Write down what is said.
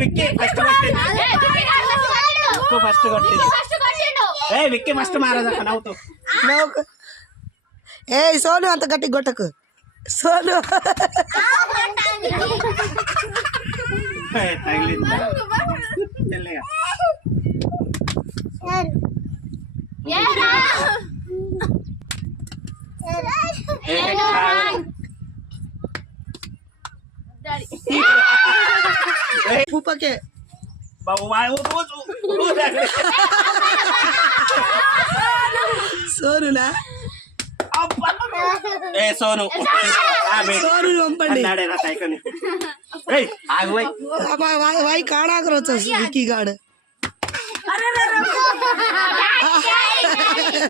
Vicky first కొట్టింది Vicky first మారదా నవ్వుతూ ఏ సోను అంత గట్టి గొట్టకు సోను తగిలిందా ఊపకే సోనునా సోను సోను పంపండి వాయి కాడాకరు వచ్చేసి విక్కీ గాడు